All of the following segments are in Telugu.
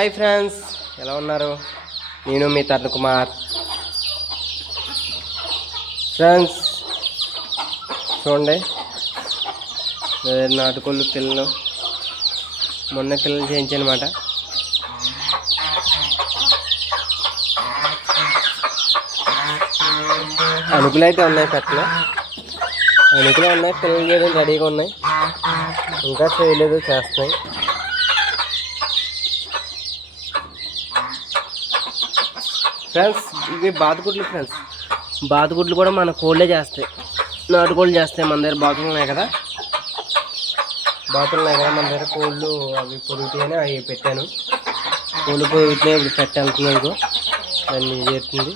హాయ్ ఫ్రెండ్స్, ఎలా ఉన్నారు? నేను మీ తరుణ్ కుమార్. ఫ్రెండ్స్ చూడండి, నాటుకోళ్ళు పిల్లలు మొన్న పిల్లలు చేయించనమాట. అణుకులు అయితే ఉన్నాయి, పెట్టలు అణుకులు ఉన్నాయి. పిల్లలు చేయడం రెడీగా ఉన్నాయి, ఇంకా చేయలేదు, చేస్తున్నాయి. ఫ్రెండ్స్ ఇవి బాతుగుడ్లు. ఫ్రెండ్స్ బాతుగుడ్లు కూడా మన కోళ్ళే చేస్తాయి, నాటుకోళ్ళు చేస్తాయి. మన దగ్గర బాతులు ఉన్నాయి కదా, మన దగ్గర కోళ్ళు అవి పొరుగుతాయని అవి పెట్టాను. కోళ్ళు పొరుగుతాయి, ఇప్పుడు పెట్టాలనుకున్నాను. దాన్ని చేస్తుంది.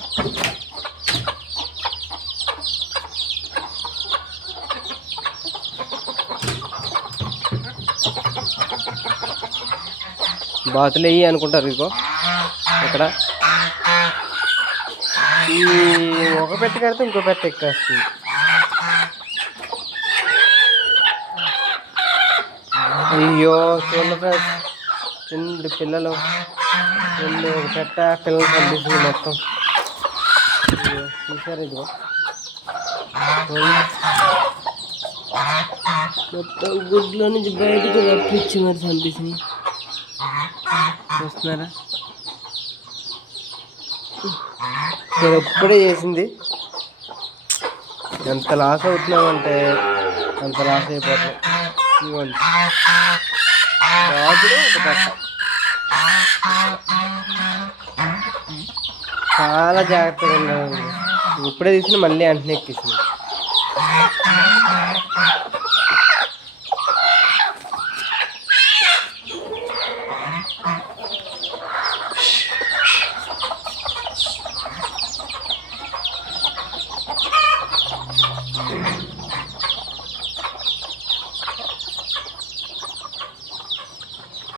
బాతులు అయ్యి అనుకుంటారు. ఇదిగో ఇక్కడ ఈ ఒక పెట్ట కడితే ఇంకో పెట్ట ఎక్కేస్తుంది. అయ్యో చూడండి ఫ్రెండ్స్, చిన్న పిల్లలు ఒక పెట్ట పిల్లలు కనిపిస్తుంది మొత్తం. చూసారు, ఇదిగో మొత్తం గుడ్లో నుంచి బయటకు రప్పించి మరి కనిపిస్తుంది. చూస్తున్నారా, నేను ఎప్పుడే చేసింది. ఎంత లాస్ అవుతున్నామంటే అంత లాస్ అయిపోతాం. ఇవ్వండి రాజులు ఒక పెట్ట, చాలా జాగ్రత్తగా ఉండాలి. ఇప్పుడే తీసిన మళ్ళీ వెంటనే ఎక్కించింది.